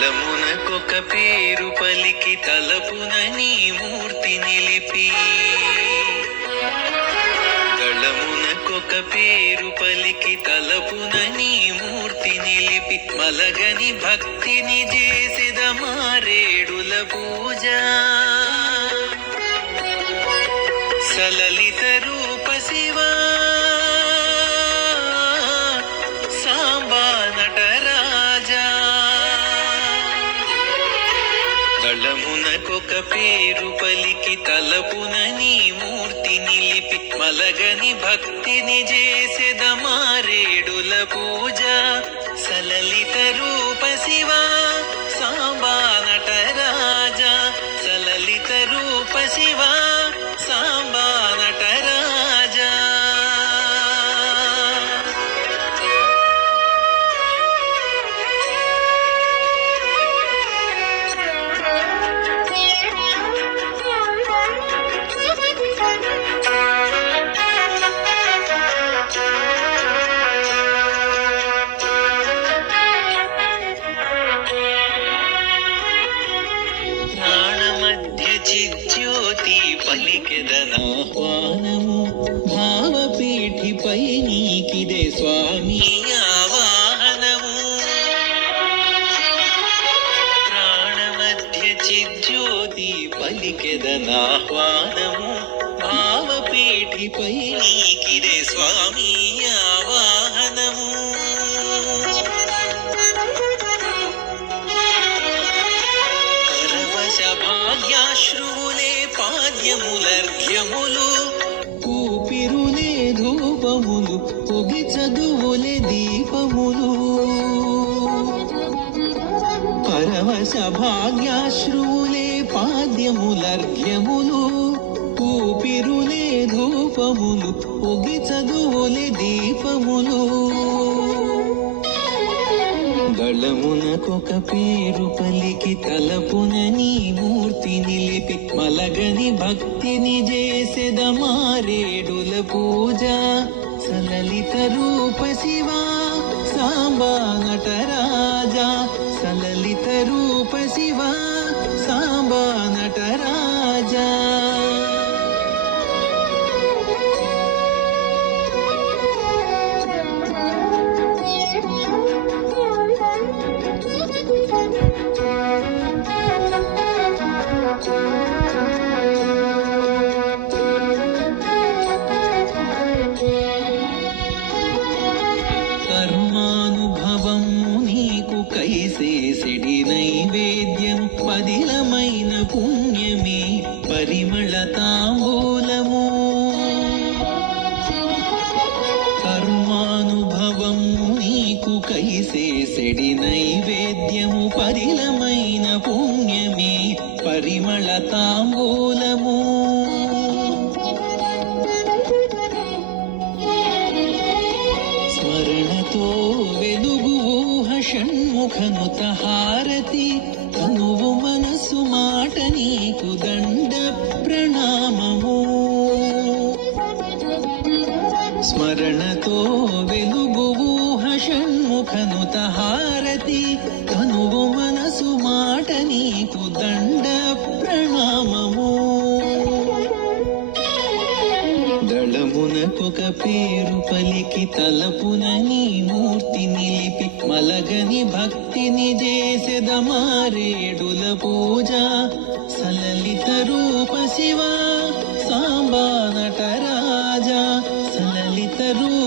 దళమునకొక పేరు పలికి తలపున నీ మూర్తి నిలిపి దళమునకొక పేరు పలికి తలపున నీ మూర్తి నిలిపి మలగని భక్తిని చేసెద మారేడుల పూజ సలలిత రూప శివా సాంబా నటరాజా దళమునకొక పేరు పలికి తలపున నీ మూర్తి నిలిపి మలగని భక్తిని చేసెద మారేడుల పూజ సలలిత రూప శివా సాంబా నటరాజా సలలిత రూప శివా సాంబా నటరాజా చిజ్యోతి పలికెదనాహ్వానము భావపీఠిపై నీకిదే స్వామి ఆవాహనము ప్రాణమధ్య చిజ్యోతి పలికెదనాహ్వానము భావపీఠిపై నీకిదే స్వామి ఆవాహనము భాగ్యాశ్రువులే పాద్యములర్ఘ్యములు ఊపిరులే ధూపములు పొగి చదువులే దీపములు పరవశ భాగ్యాశ్రువులే పాద్యములర్ఘ్యములు ఊపిరులే ధూపములు పొగి చదువులే దీపములు దళమునకొక పేరు పలికి తలపున నీ మూర్తి నిలిపి మలగని భక్తిని చేసెద మారేడుల పూజ సలలిత రూప శివా సాంబా నటరాజా సలలిత రూప శివా సాంబా నటరాజా కర్మానుభవము నీకు కైసేసిడి నైవేద్యం పదిలమైన పుణ్యమే పరిమళ తాంబూలము కర్మానుభవము నీకు కైసేసిడి నైవేద్యము పరిలమైన పుణ్యమే పరిమళ తాంబూలము స్మరణతో వెలుగు ఊహ షణ్ముఖనుత హారతి తనువు మనసు మాట నీకు దండ ప్రణామము స్మరణతో వెలుగు ఊహ షణ్ముఖనుత హారతి తనువు మనసు మాట నీకు దండ ప్రణామము దళమునకొక పేరు పలికి తలపున నీ మూర్తి నిలిపి మలగని భక్తిని చేసెద మారేడుల పూజ సలలిత రూప శివా సాంబా నటరాజా సలలిత రూప